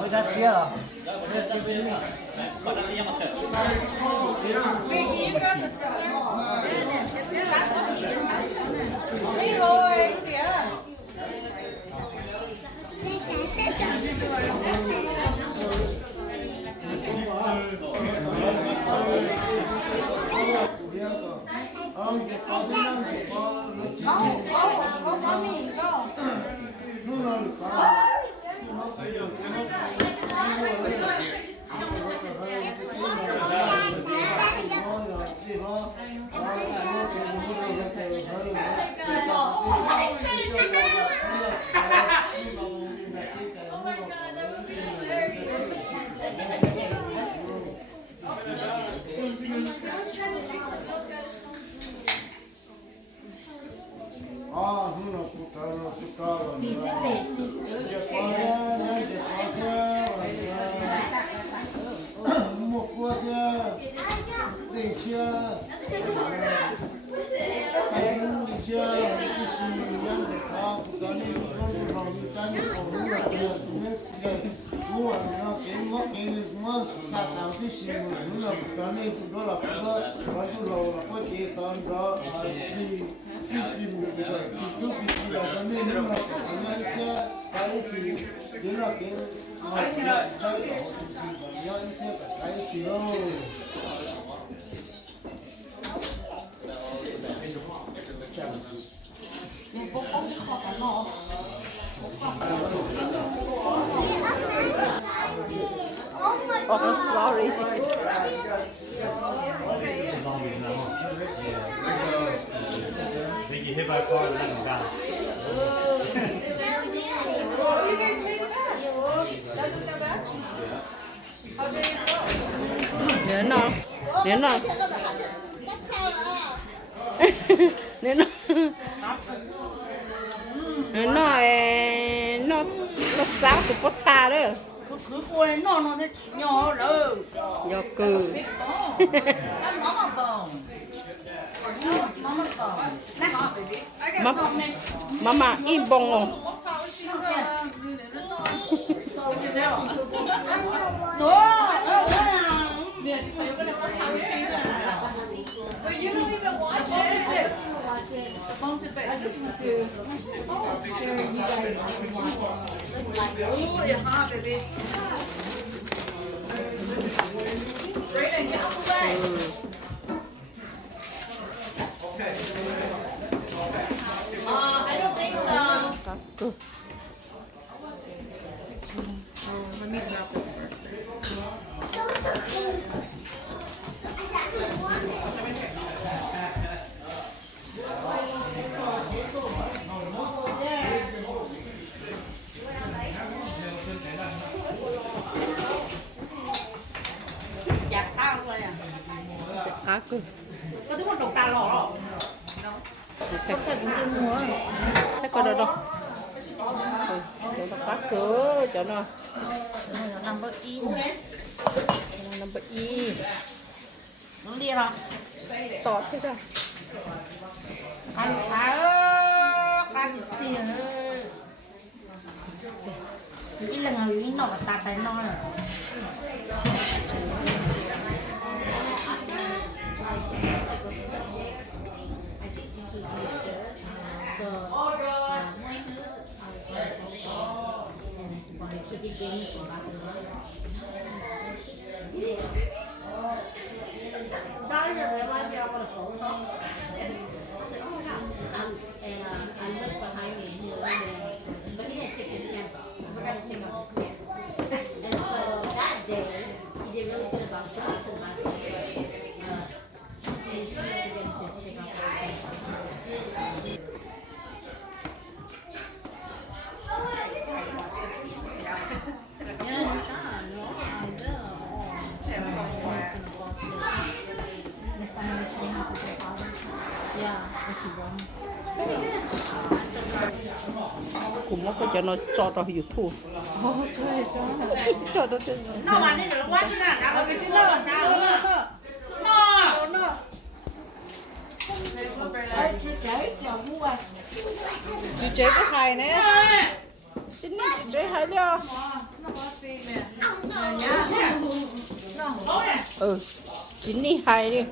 回家接了。Đi thôi chị ạ. Có mami có. Chị sẽ để một cua chưa để chưa anh chưa cái gì nhân để có nên con phòng cái này phòng nó là tiền mua nó cái mua sạc làm cái gì nó là cái này nó là cái nó lâu là có chế toán đó thì một cái thì là cái này nó là cái này cái gì cái là cái cái đó nhớ ý chứ cái gì đâu Oh, sorry. Think you hit my car and let him down. Oh, you guys made it back. Y'all just got back? How did it go? Nhớ nó. Nhớ nó. Nhớ nó. Nó sáng của bó cha đó. Cứ quên nó nhỏ rồi. Do cừ. Nó mà bồng. Nó mà bồng. Mama im bông không? But you don't even watch it. Mom to bed. I just want to. Oh, there you guys watch it. Oh, yeah, baby. Brayden, get out the way. I don't think so. Let me drop this first. Chặt tao rồi à. Cá cừ. Có tiếng một độc tà lỏ rồi. Thế coi đâu đâu. Cho nó cá cừ cho nó. Number E. Number E. Nó lia rồi. Tọt thế ra. Ăn ăn tiền. Cái lần nào ý nó tạt tay nó rồi. cùng một cái cho nó cho đó YouTube cho đó trên nó mà nên là quá chứ nào nào cái chứ nào nào nữa nó chị chế cái hài nè chị chế hài đi ừ chín đi hài đi